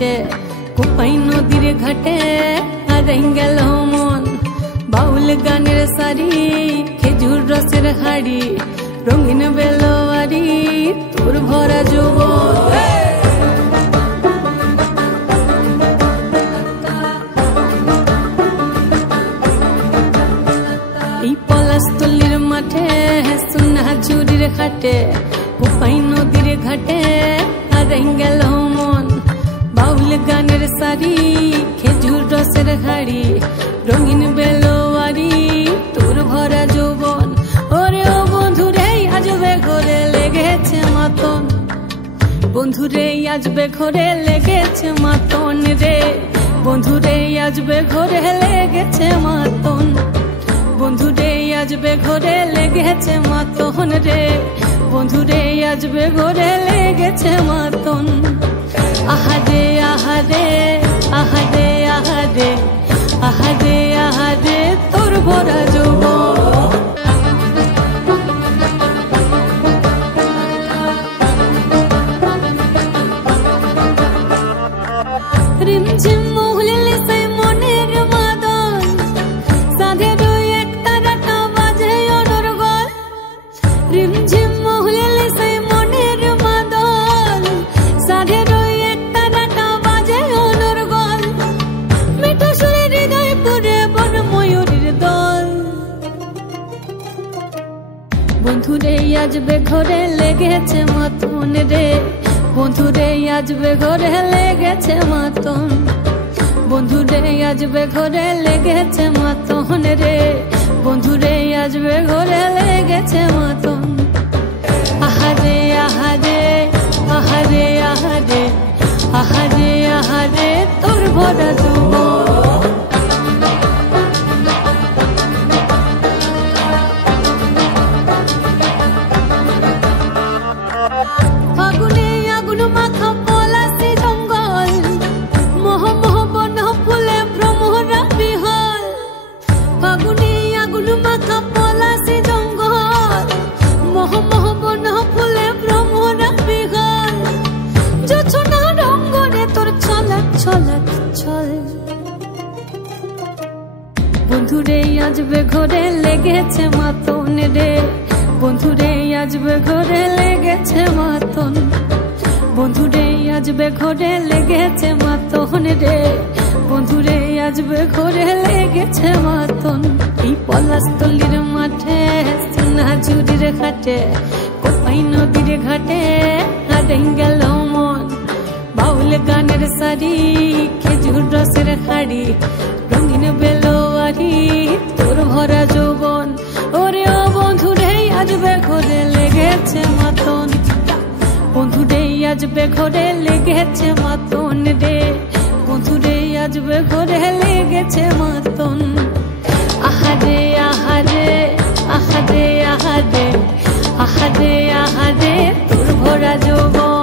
হাটে কোপাই নদীর ঘাটে হারাই গেল মন বাউল গানের সারি খেজুর রসের হাড়ি রঙিন বেলোয়ারি তোর ভরা যৌবন এই পলাশতলির মাঠে সোনা ঝুরির ঘাটে কোপাই নদীর ঘাটে হারাই গেল মন বাউল গানের সারি খেজুর রসের হাড়ি রঙিন বেলোয়ারি তোর ভরা যৌবন ওরে ও বন্ধুরে আজবে ঘরে লেগেছে মাতন বন্ধুরে আজবে ঘরে লেগেছে মাতন রে বন্ধুরে আজবে ঘরে লেগেছে মাতন বন্ধুরে আজবে ঘরে লেগেছে মাতন রে বন্ধুরে আজবে ঘরে লেগেছে মাতন আহারে আহারে আহারে আহারে আহারে আহারে তোর ভরা যৌবন রিমঝিম মহুলে সে মনের মাদন সাধের এক তারাটা বাজে অনর্গল রিমঝিম মহুলে সে মনের মাদন সাধের এক তারাটা বাজে অনর্গল মিঠা সুরে হৃদয় পুরে বন ময়ূরের দল বন্ধুরে আজবে ঘরে লেগেছে মাতন রে বন্ধুরে আজবে ঘরে লেগেছে মাতন বন্ধুরে আজবে ঘরে লেগেছে মাতন রে বন্ধুরে আজবে ঘরে লেগেছে মাতন আহারে আহারে আহারে আহারে আহারে আহারে তোর ভরা যৌবন মাখা পলাশি জঙ্গল মোহ মোহ বন ফুলে ভ্রমরা বিহল ফাগুনে আগুন মাখা পলাশি জঙ্গল মোহ মোহ বন ফুলে ভ্রমরা বিহল জোছনা রঙ্গনে তোর ছলক ছলক ছল বন্ধুরে আজবে ঘরে লেগেছে মাতন রে বন্ধুরে আজবে ঘরে লেগেছে মাতন বন্ধুরে আজবে ঘরে লেগেছে মাতন রে বন্ধুরে আজবে ঘরে লেগেছে মাতন এই পলাশতলির মাঠে সোনা ঝুরির ঘাটে কোপাই নদীর ঘাটে হারাই গেল মন বাউল গানের সারি খেজুর রসের হাড়ি রঙিন বেলোয়ারি তোর ভরা যৌবন ওরে ও বন্ধুরে আজবে ঘরে লেগেছে মাতন বন্ধুরে আজবে ঘরে লেগেছে মাতন রে বন্ধুরে আজবে ঘরে লেগেছে মাতন আহারে আহারে আহারে আহারে আহারে আহারে তোর ভরা যৌবন